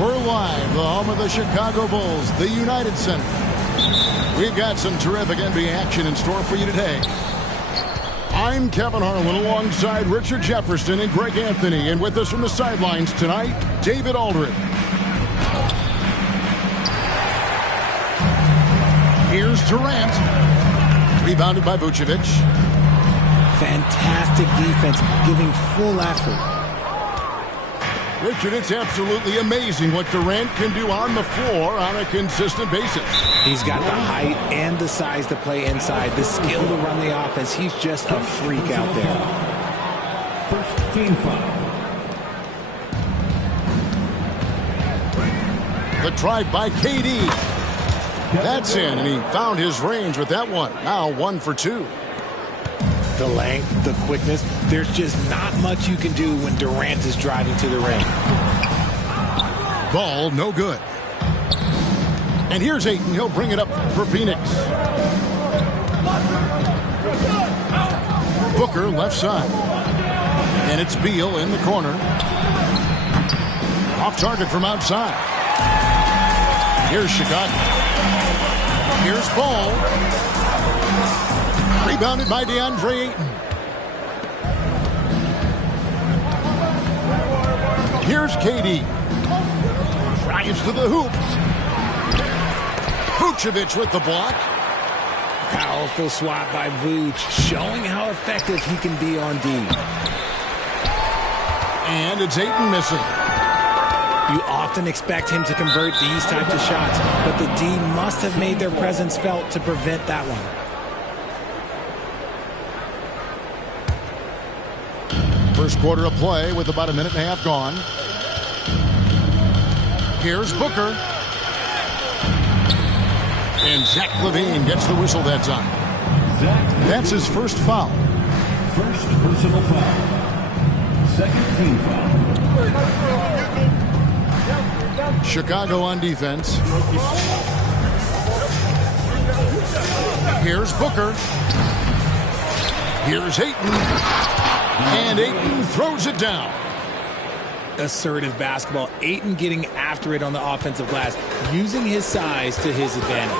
We're live, the home of the Chicago Bulls, the United Center. We've got some terrific NBA action in store for you today. I'm Kevin Harlan alongside Richard Jefferson and Greg Anthony. And with us from the sidelines tonight, David Aldridge. Here's Durant. Rebounded by Vucevic. Fantastic defense, giving full effort. Richard, it's absolutely amazing what Durant can do on the floor on a consistent basis. He's got the height and the size to play inside, the skill to run the offense. He's just a freak out there. First team foul. The drive by KD. That's in, and he found his range with that one. Now 1 for 2. The length, the quickness, there's just not much you can do when Durant is driving to the ring. Ball, no good. And here's Ayton. He'll bring it up for Phoenix. Booker, left side. And it's Beal in the corner. Off target from outside. Here's Chicago. Here's Ball. Rebounded by DeAndre Ayton. Here's KD. Drives to the hoop. Vucevic with the block. Powerful swat by Vuce, showing how effective he can be on D. And it's Ayton missing. You often expect him to convert these types of shots, but the D must have made their presence felt to prevent that one. First quarter of play with about a minute and a half gone. Here's Booker. And Zach LaVine gets the whistle that time. That's his first foul. First personal foul. Second team foul. Chicago on defense. Here's Booker. Here's Ayton. And Ayton throws it down. Assertive basketball. Ayton getting after it on the offensive glass, using his size to his advantage.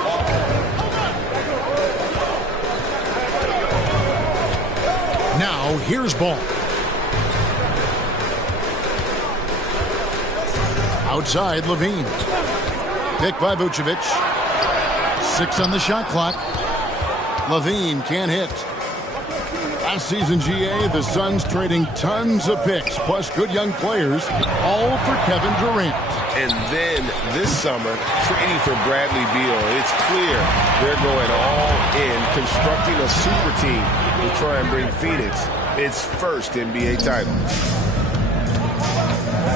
Now here's Ball. Outside, LaVine. Picked by Vucevic. 6 on the shot clock. LaVine can't hit. Last season, GA, the Suns trading tons of picks, plus good young players, all for Kevin Durant. And then this summer, trading for Bradley Beal. It's clear they're going all in, constructing a super team to try and bring Phoenix its first NBA title.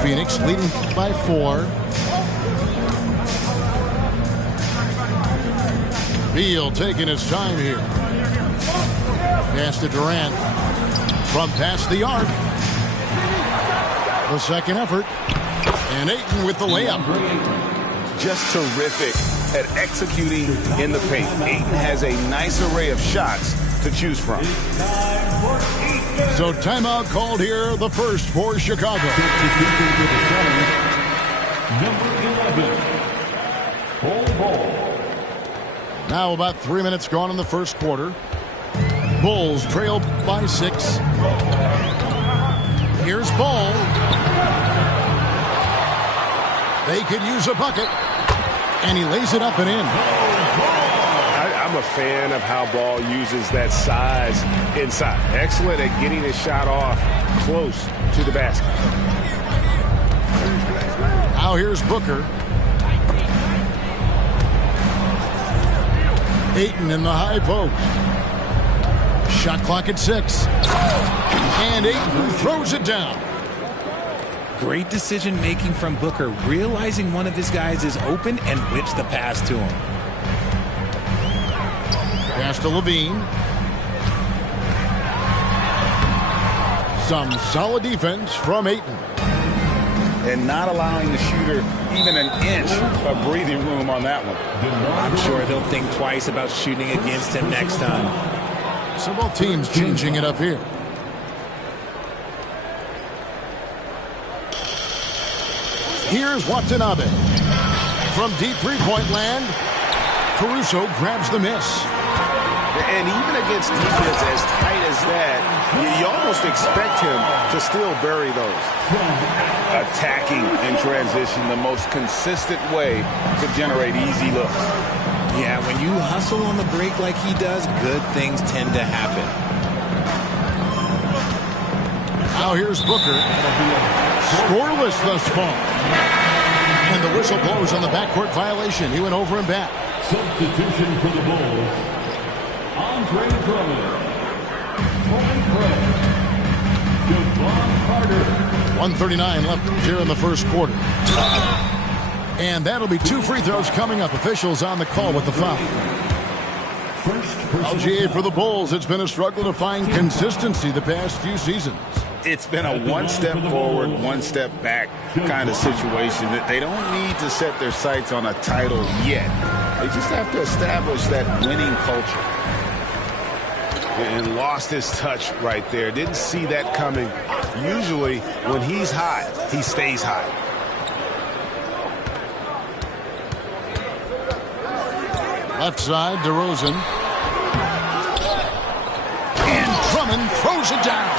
Phoenix leading by 4. Beal taking his time here. Pass to Durant. From past the arc. The second effort. And Ayton with the layup. Just terrific at executing in the paint. Ayton has a nice array of shots to choose from. So timeout called here, the first for Chicago. Number 11. Ball. Now about 3 minutes gone in the first quarter. Bulls trail by 6. Here's Ball. They could use a bucket. And he lays it up and in. I'm a fan of how Ball uses that size inside. Excellent at getting his shot off close to the basket. Now here's Booker. Ayton in the high post. Shot clock at 6. And Ayton throws it down. Great decision making from Booker, realizing one of his guys is open and whips the pass to him. Pass to LaVine. Some solid defense from Ayton. And not allowing the shooter even an inch of breathing room on that one. I'm sure they'll think twice about shooting against him next time. So both teams changing it up here. Here's Watanabe. From deep three-point land, Caruso grabs the miss. And even against defense as tight as that, you almost expect him to still bury those. Attacking in transition, the most consistent way to generate easy looks. Yeah, when you hustle on the break like he does, good things tend to happen. Now here's Booker. Scoreless thus far. And the whistle blows on the backcourt violation. He went over and back. Substitution for the Bulls. Andre Drummond. Torrey Craig. Javon Carter. 1:39 left here in the first quarter. And that'll be 2 free throws coming up. Officials on the call with the foul. LGA for the Bulls. It's been a struggle to find consistency the past few seasons. It's been a one step forward, one step back kind of situation. That they don't need to set their sights on a title yet. They just have to establish that winning culture. And lost his touch right there. Didn't see that coming. Usually when he's hot, he stays hot. Left side, DeRozan. And Drummond throws it down.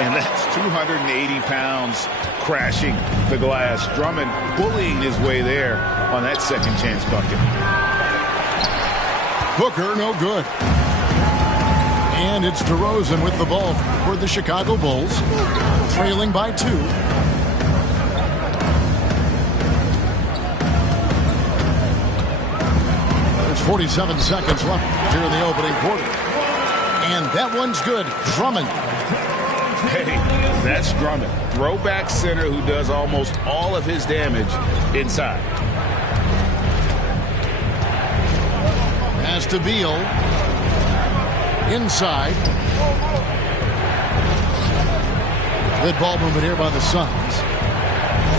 And that's 280 pounds crashing the glass. Drummond bullying his way there on that second chance bucket. Booker, no good. And it's DeRozan with the ball for the Chicago Bulls, trailing by 2. There's 47 seconds left here in the opening quarter. And that one's good. Drummond. Hey, that's Drummond. Throwback center who does almost all of his damage inside. Pass to Beal. Inside. Good ball movement here by the Suns.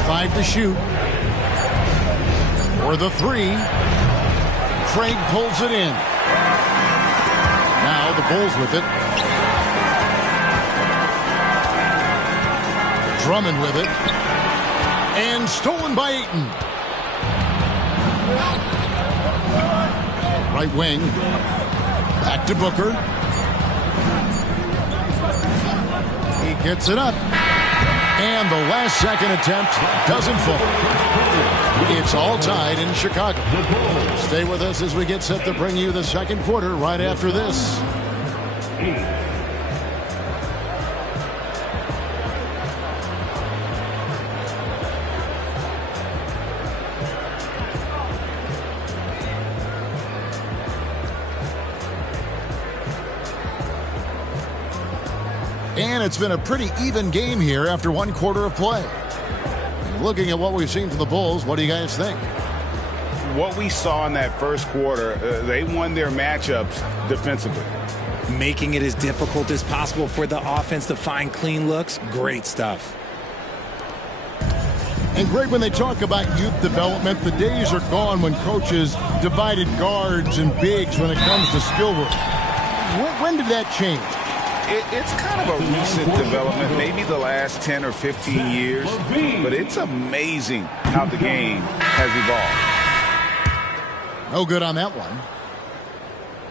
5 to shoot. For the 3. Craig pulls it in. Now the Bulls with it. Drummond with it. And stolen by Ayton. Right wing. Back to Booker. He gets it up. And the last second attempt doesn't fall. It's all tied in Chicago. Stay with us as we get set to bring you the second quarter right after this. And it's been a pretty even game here after 1 quarter of play. Looking at what we've seen from the Bulls, what do you guys think? What we saw in that first quarter, they won their matchups defensively. Making it as difficult as possible for the offense to find clean looks. Great stuff. And Greg, when they talk about youth development, the days are gone when coaches divided guards and bigs when it comes to skill work. When did that change? It's kind of a recent development, maybe the last 10 or 15 years, but it's amazing how the game has evolved. No good on that one.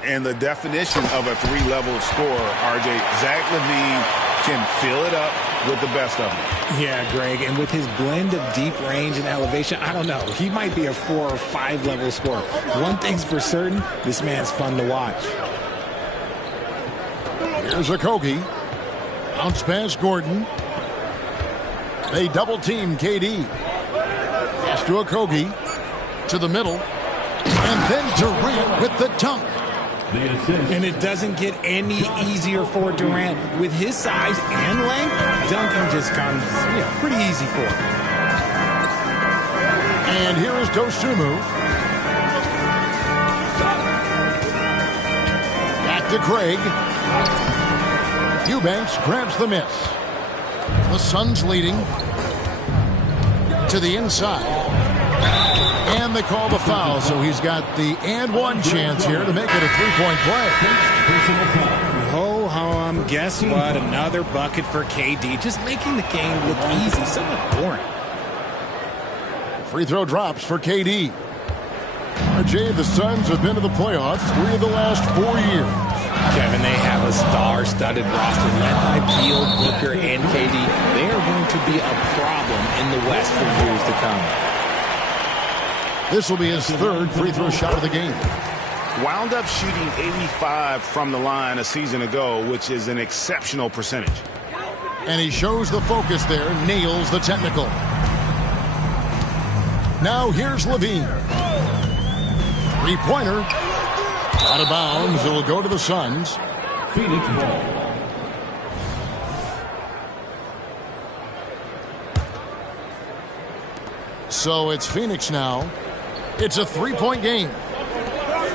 And the definition of a 3-level scorer, RJ, Zach LaVine can fill it up with the best of them. Yeah, Greg, and with his blend of deep range and elevation, I don't know, he might be a 4 or 5 level scorer. One thing's for certain, this man's fun to watch. Here's Okogie. Bounce pass Gordon. They double team KD. Pass to Okogie. To the middle. And then Durant with the dunk. And it doesn't get any easier for Durant. With his size and length, dunking just comes pretty easy for him. And here is Dosunmu. Back to Craig. Eubanks grabs the miss. The Suns leading to the inside. And they call the foul, so he's got the and one chance here to make it a 3-point play. Ho-hum, guess what? Another bucket for KD, just making the game look easy, somewhat boring. Free throw drops for KD. Jay, the Suns have been to the playoffs 3 of the last 4 years. Kevin, they have a star-studded roster led by Beal, Booker, and KD. They are going to be a problem in the West for years to come. This will be his 3rd free throw shot of the game. Wound up shooting 85 from the line a season ago, which is an exceptional percentage. And he shows the focus there, nails the technical. Now here's Levine. Three-pointer. Out of bounds. It will go to the Suns. Phoenix ball. So it's Phoenix now. It's a 3-point game.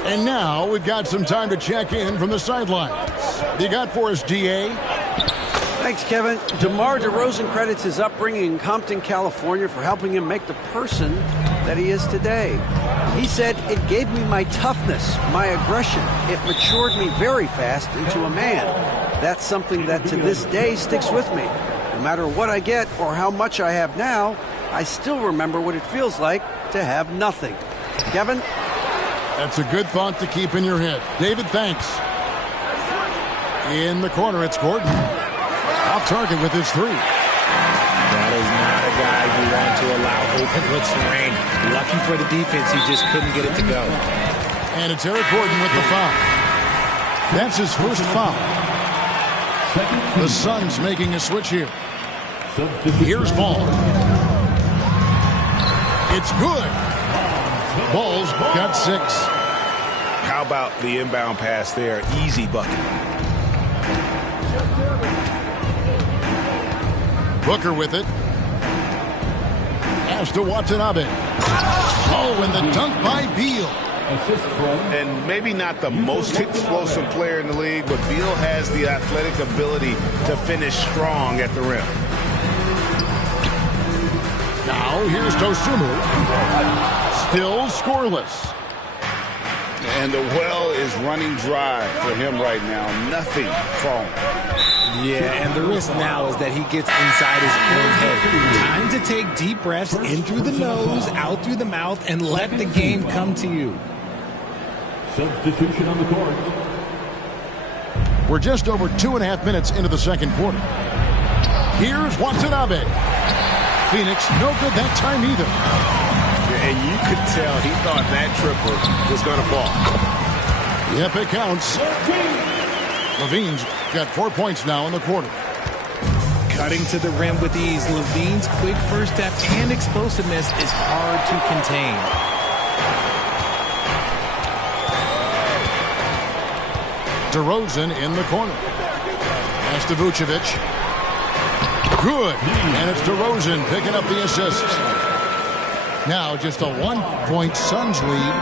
And now we've got some time to check in from the sidelines. What do you got for us, DA? Thanks, Kevin. DeMar DeRozan credits his upbringing in Compton, California for helping him make the person that he is today. He said, "It gave me my toughness, my aggression. It matured me very fast into a man. That's something that to this day sticks with me. No matter what I get or how much I have now, I still remember what it feels like to have nothing." Kevin? That's a good thought to keep in your head. David, thanks. In the corner, it's Gordon. Off target with his 3. That is not a guy you want to allow open looks for rain. Lucky for the defense, he just couldn't get it to go. And it's Eric Gordon with the foul. That's his first foul. The Suns making a switch here. Here's Ball. It's good. Ball's got 6. How about the inbound pass there? Easy bucket. Booker with it. Pass to Watanabe. Oh, and the dunk by Beal. And maybe not the most explosive player in the league, but Beal has the athletic ability to finish strong at the rim. Now here's Dosunmu. Still scoreless. And the well is running dry for him right now. Nothing falling. Yeah, and the risk now is that he gets inside his own head. Time to take deep breaths in through the nose, out through the mouth, and let the game come to you. Substitution on the court. We're just over 2.5 minutes into the second quarter. Here's Watanabe. Phoenix, no good that time either. And you could tell he thought that triple was going to fall. Yep, it counts. Levine's got 4 points now in the quarter. Cutting to the rim with ease, Levine's quick first step and explosiveness is hard to contain. DeRozan in the corner. Pass to Vucevic. Good. And it's DeRozan picking up the assist. Now just a 1-point Suns lead.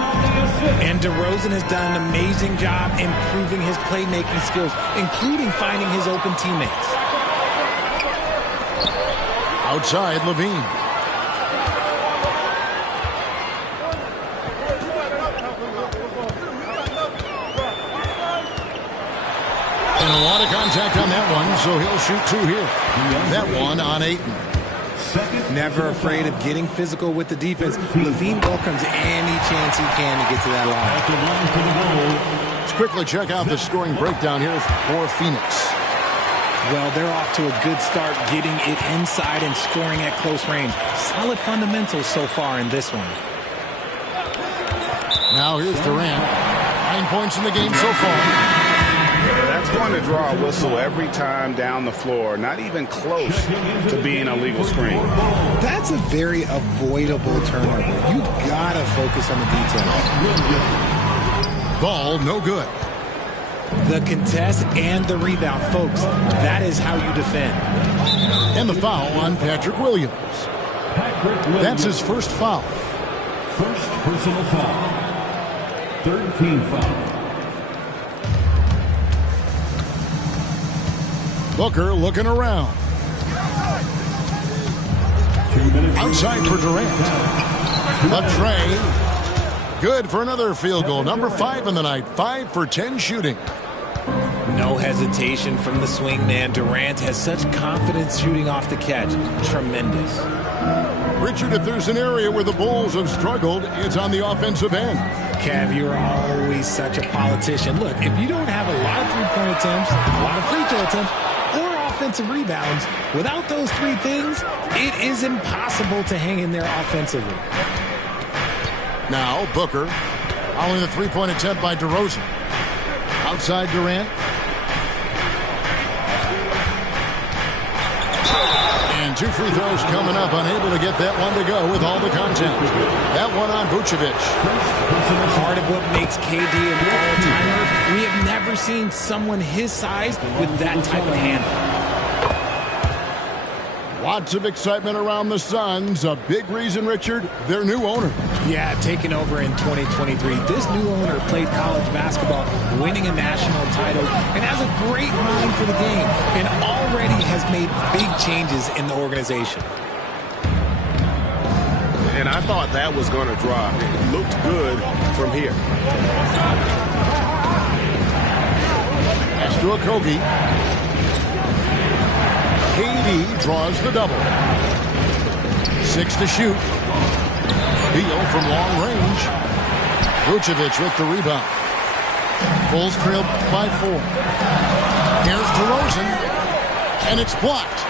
And DeRozan has done an amazing job improving his playmaking skills, including finding his open teammates. Outside, Levine. And a lot of contact on that one, so he'll shoot 2 here. That one on Ayton. Never afraid of getting physical with the defense. Levine welcomes any chance he can to get to that line. Let's quickly check out the scoring breakdown here for Phoenix. Well, they're off to a good start getting it inside and scoring at close range. Solid fundamentals so far in this one. Now here's Durant. 9 points in the game so far. That's going to draw a whistle every time down the floor. Not even close to being a legal screen. That's a very avoidable turnover. You gotta focus on the details. Ball no good. The contest and the rebound, folks. That is how you defend. And the foul on Patrick Williams. That's his first foul. First personal foul. 13 foul. Booker looking around. Outside for Durant. A tray. Good for another field goal. Number 5 in the night. 5 for 10 shooting. No hesitation from the swing man. Durant has such confidence shooting off the catch. Tremendous. Richard, if there's an area where the Bulls have struggled, it's on the offensive end. Kev, you're always such a politician. Look, if you don't have a lot of three-point attempts, a lot of free throw attempts, or offensive rebounds, without those three things, it is impossible to hang in there offensively. Now, Booker, following the three-point attempt by DeRozan. Outside Durant. And two free throws coming up, unable to get that one to go with all the contact. That one on Vucevic. Part of what makes KD an all-timer, we have never seen someone his size with that type of handle. Lots of excitement around the Suns. A big reason, Richard, their new owner. Yeah, taking over in 2023. This new owner played college basketball, winning a national title, and has a great mind for the game, and already has made big changes in the organization. And I thought that was going to drop. It looked good from here. Pass to Okogie. KD draws the double. 6 to shoot. Beal from long range. Vucevic with the rebound. Bulls trail by 4. Here's DeRozan. And it's blocked.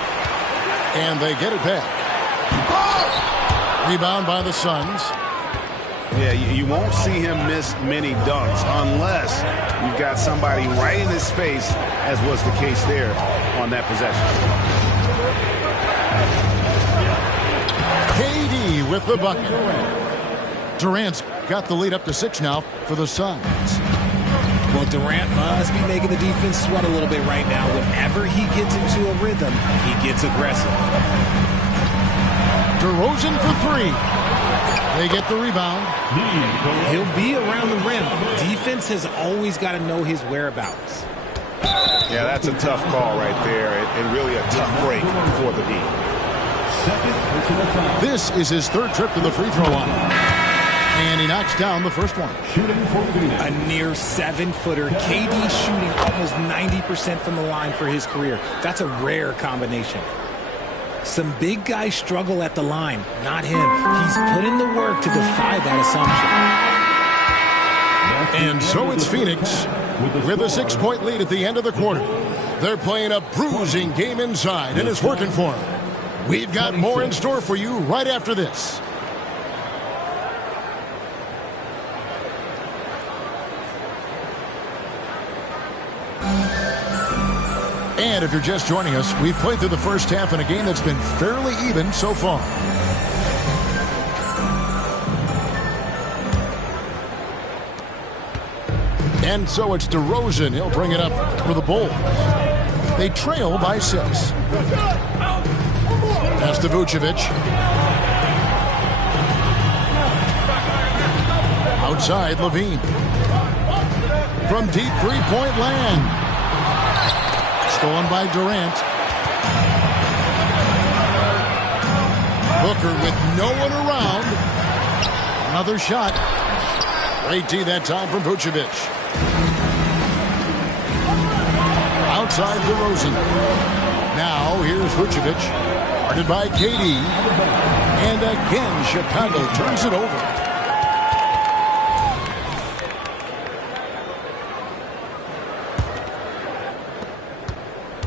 And they get it back. Rebound by the Suns. Yeah, you won't see him miss many dunks unless you've got somebody right in his face, as was the case there on that possession. KD with the bucket. Durant's got the lead up to 6 now for the Suns. Well, Durant must be making the defense sweat a little bit right now. Whenever he gets into a rhythm, he gets aggressive. DeRozan for 3. They get the rebound. He'll be around the rim. Defense has always got to know his whereabouts. Yeah, that's a tough call right there, and really a tough break for the D. This is his 3rd trip to the free throw line. And he knocks down the first one. A near 7-footer. KD shooting almost 90% from the line for his career. That's a rare combination. Some big guys struggle at the line, not him. He's put in the work to defy that assumption. And so it's Phoenix with a 6-point lead at the end of the quarter. They're playing a bruising game inside, and it's working for them. We've got more in store for you right after this. And if you're just joining us, we've played through the first half in a game that's been fairly even so far. And so it's DeRozan. He'll bring it up for the Bulls. They trail by 6. Pass to Vucevic. Outside, Levine. From deep three-point land. Stolen by Durant. Booker with no one around. Another shot. Great D that time from Vucevic. Outside DeRozan. Now here's Vucevic. Guarded by KD. And again, Chicago turns it over.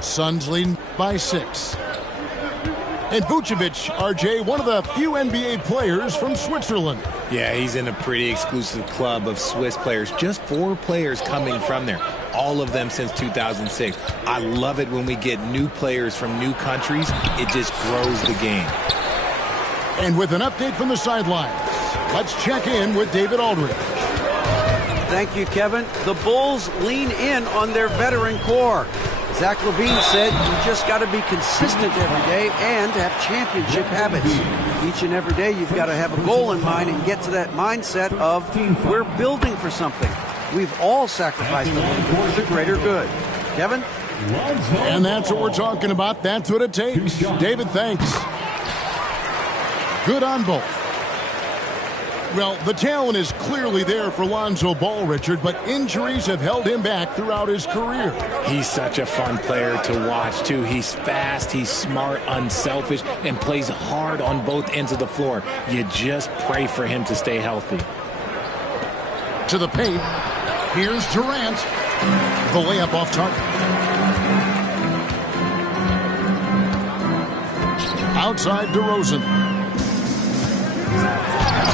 Suns leading by 6. And Vucevic, RJ, one of the few NBA players from Switzerland. Yeah, he's in a pretty exclusive club of Swiss players. Just 4 players coming from there. All of them since 2006. I love it when we get new players from new countries. It just grows the game. And with an update from the sidelines, let's check in with David Aldridge. Thank you, Kevin. The Bulls lean in on their veteran core. Zach LaVine said you just got to be consistent every day and have championship habits. Each and every day you've got to have a goal in mind and get to that mindset of we're building for something. We've all sacrificed a little bit for the greater good. Kevin? And that's what we're talking about. That's what it takes. David, thanks. Good on both. Well, the talent is clearly there for Lonzo Ball, Richard, but injuries have held him back throughout his career. He's such a fun player to watch, too. He's fast, he's smart, unselfish, and plays hard on both ends of the floor. You just pray for him to stay healthy. To the paint. Here's Durant. The layup off target. Outside DeRozan.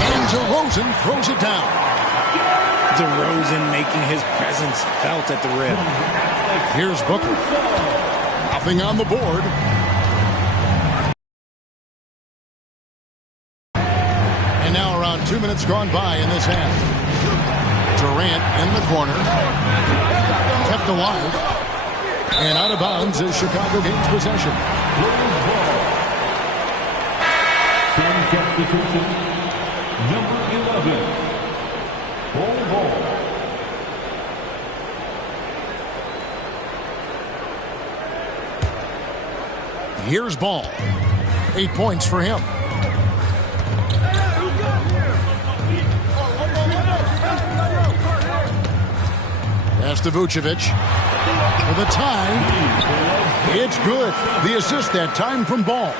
And DeRozan throws it down. DeRozan making his presence felt at the rim. Here's Booker. Nothing on the board. And now around 2 minutes gone by in this half. Durant in the corner. Kept alive. And out of bounds as Chicago gains possession. Some substitution. Number 11. Ball. Here's Ball. 8 points for him. Pass to Vucevic for the tie. It's good. The assist that time from Ball.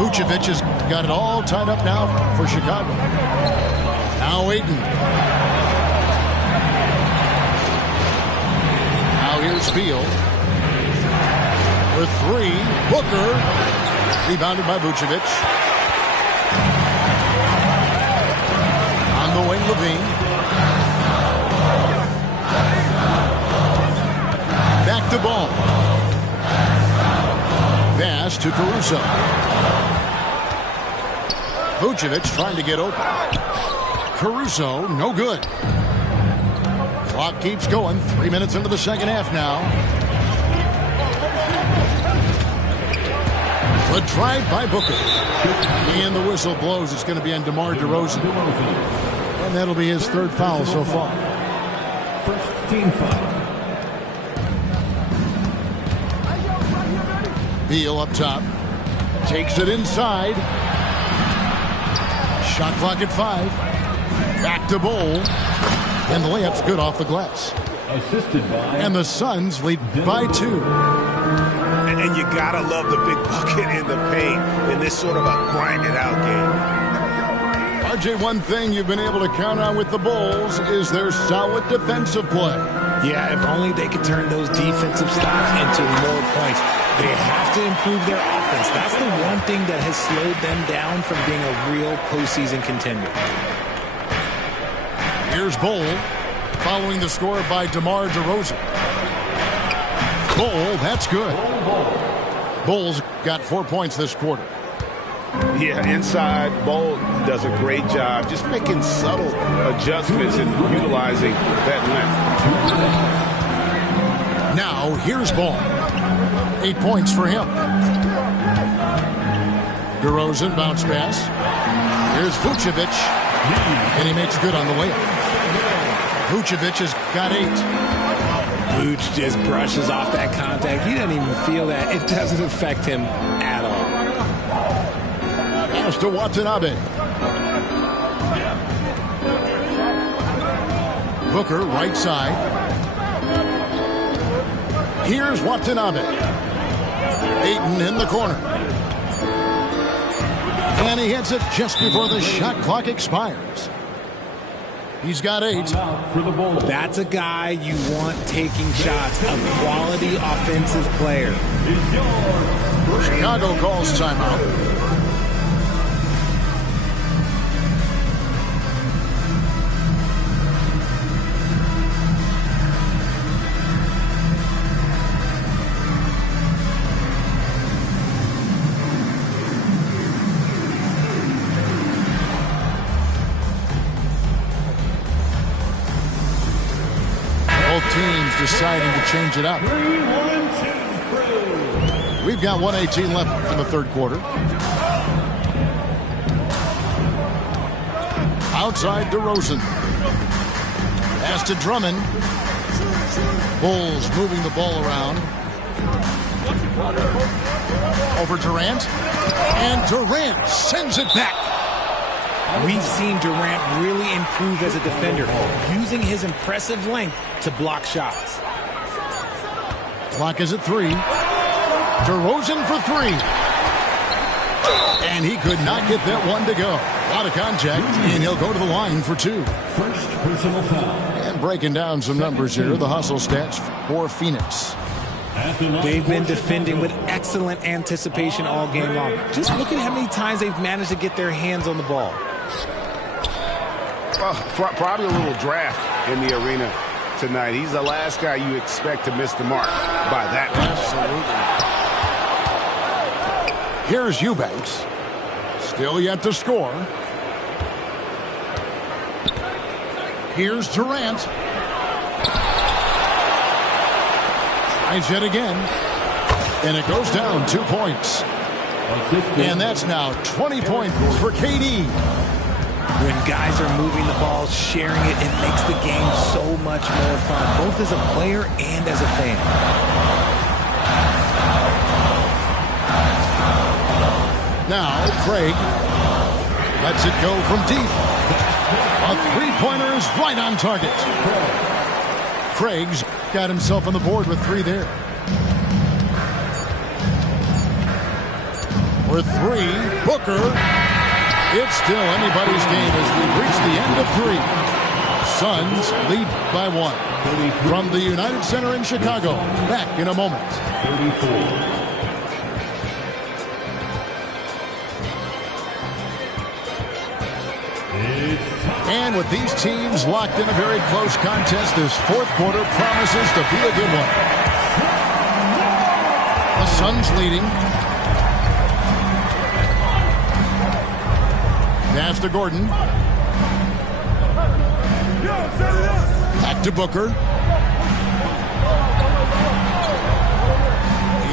Vucevic has got it all tied up now for Chicago. Now Ayton. Now here's Beal. For three. Booker. Rebounded by Vucevic. On the wing, Levine. Back to Ball. Pass to Caruso. Vucevic trying to get open. Caruso, no good. Clock keeps going. 3 minutes into the second half now. The drive by Booker. And the whistle blows. It's going to be on DeMar DeRozan. And that'll be his third foul so far. First team foul. Beal up top. Takes it inside. Shot clock at 5. Back to Bol. And the layup's good off the glass. Assisted by. And the Suns lead by 2. And you gotta love the big bucket in the paint in this sort of a grind-it-out game. RJ, one thing you've been able to count on with the Bulls is their solid defensive play. Yeah, if only they could turn those defensive stops into more points. They have to improve their offense. That's the one thing that has slowed them down from being a real postseason contender. Here's Bol, following the score by DeMar DeRozan. Bol, that's good. Bol's got 4 points this quarter. Yeah, inside, Bol does a great job just making subtle adjustments and utilizing that length. Now, here's Ball. 8 points for him. DeRozan bounce pass. Here's Vucevic. And he makes good on the layup. Vucevic has got 8. Vuce just brushes off that contact. He doesn't even feel that. It doesn't affect him at all. Pass to Watanabe. Booker, right side. Here's Watanabe. Ayton in the corner. And he hits it just before the shot clock expires. He's got 8. That's a guy you want taking shots. A quality offensive player. Chicago calls timeout. Teams deciding to change it up. We've got 1:18 left in the third quarter. Outside DeRozan. Pass to Drummond. Bulls moving the ball around. Over Durant. And Durant sends it back. We've seen Durant really improve as a defender, using his impressive length to block shots. Clock is at 3. DeRozan for 3. And he could not get that one to go. A lot of contact, and he'll go to the line for 2. First personal foul. And breaking down some numbers here, the hustle stats for Phoenix. They've been defending with excellent anticipation all game long. Just look at how many times they've managed to get their hands on the ball. Probably a little draft in the arena tonight. He's the last guy you expect to miss the mark by that much. Absolutely. Here's Eubanks. Still yet to score. Here's Durant. Tries yet again. And it goes down 2 points. And that's now 20 points for KD. When guys are moving the ball, sharing it, it makes the game so much more fun, both as a player and as a fan. Now, Craig lets it go from deep. A three-pointer is right on target. Craig's got himself on the board with 3 there. For 3, Booker. It's still anybody's game as we reach the end of 3. Suns lead by 1. From the United Center in Chicago. Back in a moment. 34. And with these teams locked in a very close contest, this fourth quarter promises to be a good one. The Suns leading. Pass to Gordon. Back to Booker.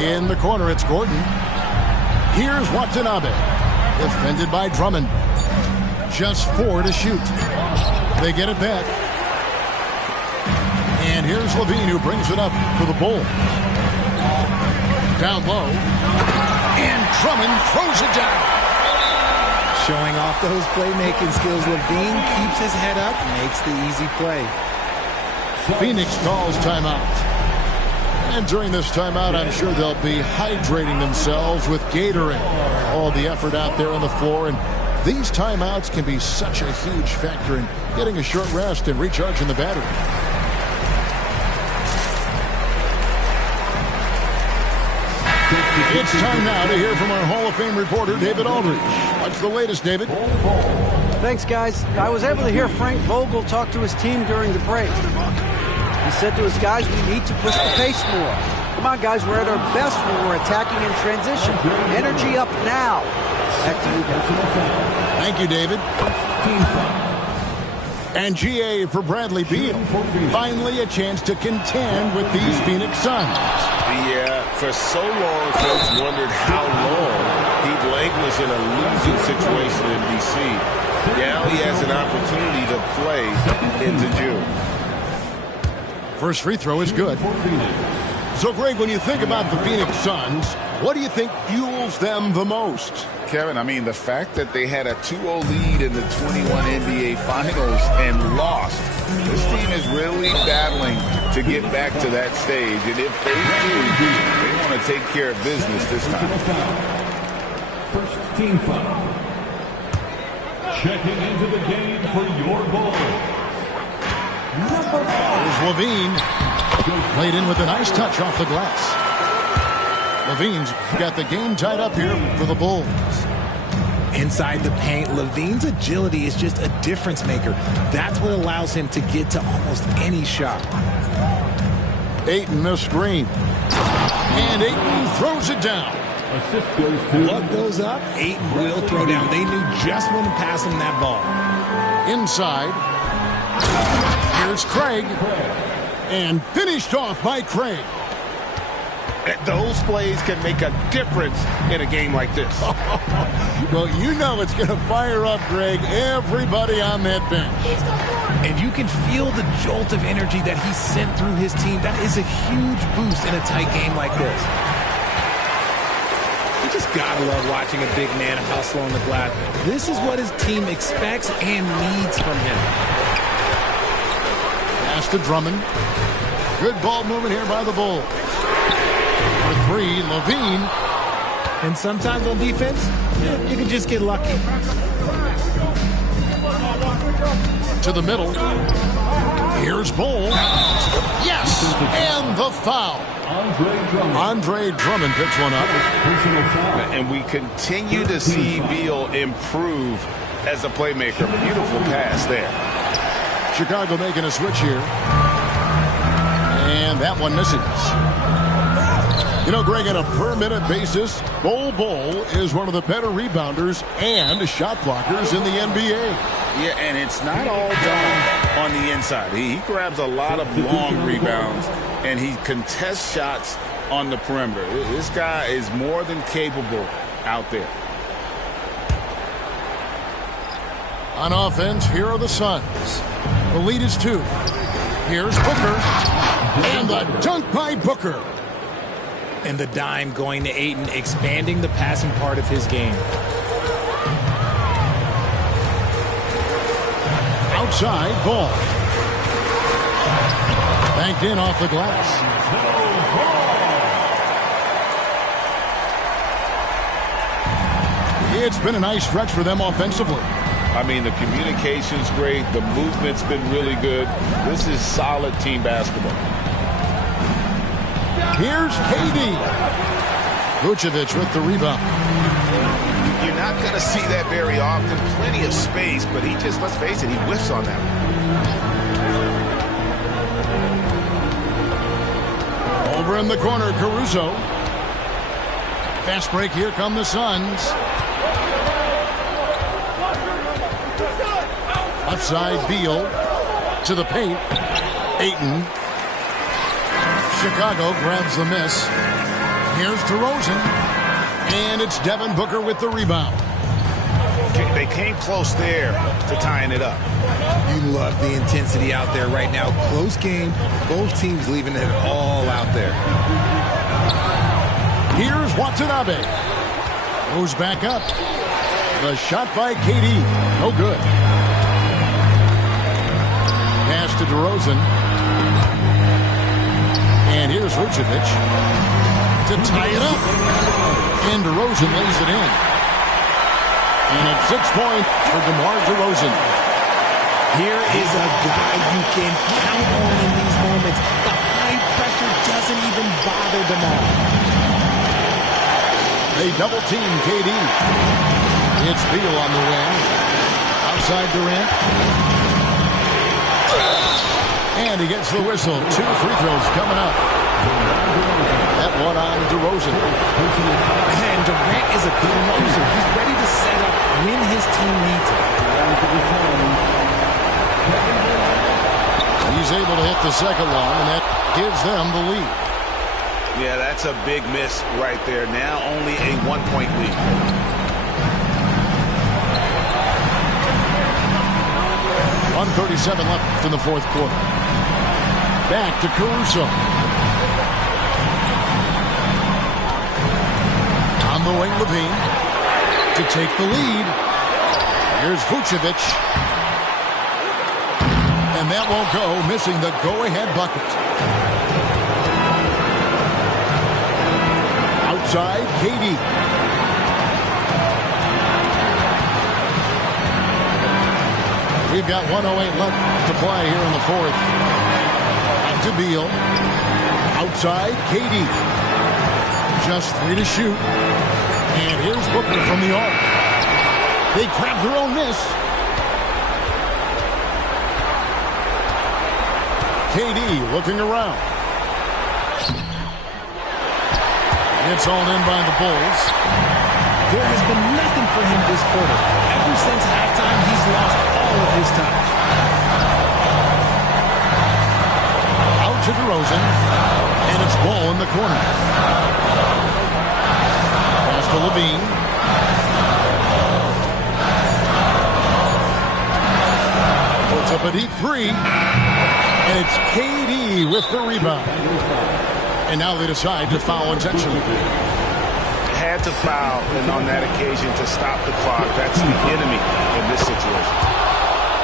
In the corner, it's Gordon. Here's Watanabe. Defended by Drummond. Just 4 to shoot. They get it back. And here's Levine who brings it up for the Bull. Down low. And Drummond throws it down. Showing off those playmaking skills, Levine keeps his head up, makes the easy play. Phoenix calls timeout. And during this timeout, I'm sure they'll be hydrating themselves with Gatorade. All the effort out there on the floor, and these timeouts can be such a huge factor in getting a short rest and recharging the battery. It's time now to hear from our Hall of Fame reporter, David Aldridge. What's the latest, David? Thanks, guys. I was able to hear Frank Vogel talk to his team during the break. He said to his guys, we need to push the pace more. Come on, guys, we're at our best when we're attacking in transition. Energy up now. Back to you, guys. Thank you, David. And GA for Bradley Beal. Finally a chance to contend with these Phoenix Suns. Yeah, for so long, folks wondered how long he'd languish in a losing situation in D.C. Now he has an opportunity to play into June. First free throw is good. So, Greg, when you think about the Phoenix Suns, what do you think fuels them the most? Kevin, I mean, the fact that they had a 2-0 lead in the 21 NBA Finals and lost. This team is really battling to get back to that stage. And if they do, they want to take care of business this time. First team foul. Checking into the game for your ball. Here's Levine. Played in with a nice touch off the glass. Levine's got the game tied up here for the Bulls. Inside the paint, Levine's agility is just a difference maker. That's what allows him to get to almost any shot. Ayton the screen. And Ayton throws it down. Assist goes to Luck goes up, Ayton will throw down. They knew just when to pass him that ball. Inside. Here's Craig. And finished off by Craig. Those plays can make a difference in a game like this. Well, you know it's going to fire up, Greg, everybody on that bench. And you can feel the jolt of energy that he sent through his team. That is a huge boost in a tight game like this. He just gotta love watching a big man hustle on the glass. This is what his team expects and needs from him. Pass to Drummond. Good ball movement here by the Bulls. For three, Levine. And sometimes on defense, you can just get lucky. To the middle. Here's Bull. Yes! And the foul. Andre Drummond picks one up. And we continue to see Beal improve as a playmaker. Beautiful pass there. Chicago making a switch here. And that one misses. You know, Greg, on a per-minute basis, Bol is one of the better rebounders and shot blockers in the NBA. Yeah, and it's not all done on the inside. He grabs a lot of long rebounds, and he contests shots on the perimeter. This guy is more than capable out there. On offense, here are the Suns. The lead is 2. Here's Booker. And the dunk by Booker. And the dime going to Ayton, expanding the passing part of his game. Outside, Ball. Banked in off the glass. It's been a nice stretch for them offensively. I mean, the communication's great. The movement's been really good. This is solid team basketball. Here's KD. Vucevic with the rebound. You're not going to see that very often. Plenty of space, but he just, let's face it, he whiffs on that one. Over in the corner, Caruso. Fast break, here come the Suns. Left side, Beal. To the paint. Ayton. Chicago grabs the miss. Here's DeRozan. And it's Devin Booker with the rebound. They came close there to tying it up. You love the intensity out there right now. Close game. Both teams leaving it all out there. Here's Watanabe. Goes back up. The shot by KD. No good. Pass to DeRozan. And here's Vucevic to tie it up. And DeRozan lays it in. And it's 6 points for DeMar DeRozan. Here is a guy you can count on in these moments. The high pressure doesn't even bother DeMar. They double team KD. It's Beal on the wing. Outside Durant. And he gets the whistle. 2 free throws coming up. That one on DeRozan. And Durant is a closer. He's ready to set up when his team needs it. He's able to hit the second one, and that gives them the lead. Yeah, that's a big miss right there. Now only a 1-point lead. .137 left in the fourth quarter. Back to Caruso. On the wing, Levine to take the lead. Here's Vucevic. And that won't go, missing the go-ahead bucket. Outside, KD. We've got 1:08 left to play here in the fourth. Back to Beal. Outside, KD. Just 3 to shoot. And here's Booker from the arc. They grab their own miss. KD looking around. It's all in by the Bulls. There has been nothing for him this quarter. Ever since halftime, he's lost all of his touch. Out to DeRozan. And it's Ball in the corner. Pass to Levine. Puts up a deep 3. And it's KD with the rebound. And now they decide to foul intentionally. had to foul, and on that occasion to stop the clock. That's the enemy in this situation.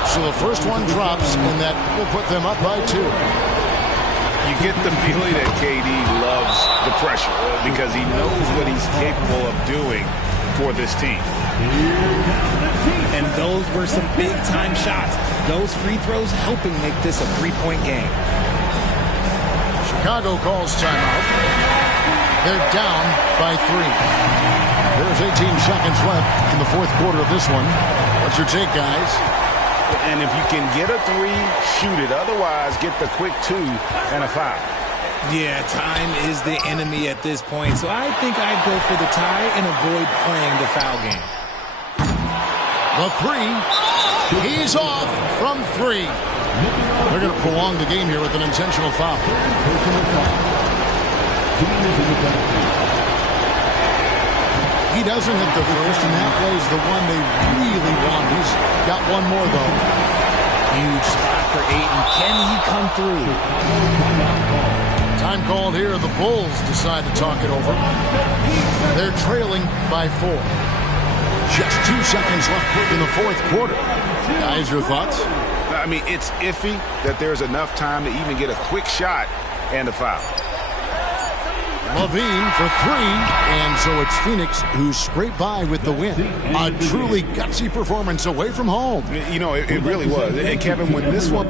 So the first one drops, and that will put them up by 2. You get the feeling that KD loves the pressure because he knows what he's capable of doing for this team. And those were some big-time shots. Those free throws helping make this a 3-point game. Chicago calls timeout. They're down by 3. There's 18 seconds left in the fourth quarter of this one. What's your take, guys? And if you can get a 3, shoot it. Otherwise, get the quick 2 and a foul. Yeah, time is the enemy at this point. So I think I'd go for the tie and avoid playing the foul game. The 3. He's off from 3. They're going to prolong the game here with an intentional foul. He doesn't hit the first, and that plays the one they really want. He's got one more, though. Huge spot for Ayton. Can he come through? Time called here. The Bulls decide to talk it over. They're trailing by 4. Just 2 seconds left in the fourth quarter. Guys, your thoughts? I mean, it's iffy that there's enough time to even get a quick shot and a foul. Levine for 3, and so it's Phoenix who scraped by with the win. A truly gutsy performance away from home. You know, it really was. And Kevin, when this one